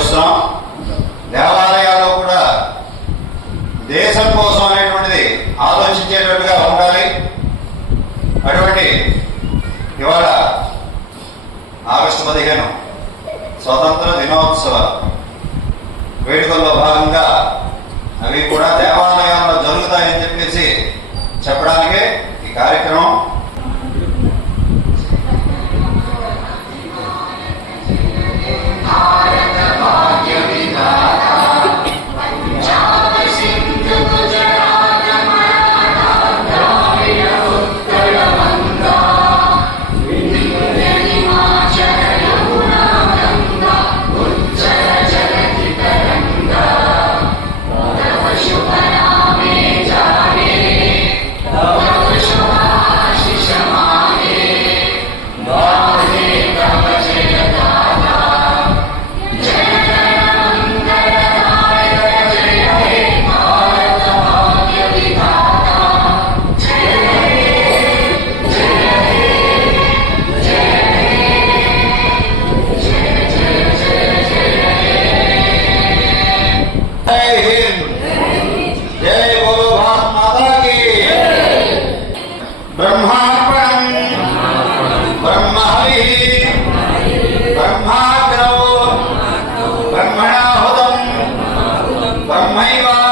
చూస్తున్నాం దేవాలయాల్లో కూడా దేశం కోసం అనేటువంటిది ఆలోచించేటట్టుగా ఉండాలి. అటువంటి ఇవాళ ఆగస్టు పదిహేను స్వతంత్ర దినోత్సవ వేడుకల్లో భాగంగా అవి కూడా దేవాలయాల్లో జరుగుతాయని చెప్పేసి చెప్పడానికే ఈ కార్యక్రమం Brahmaiva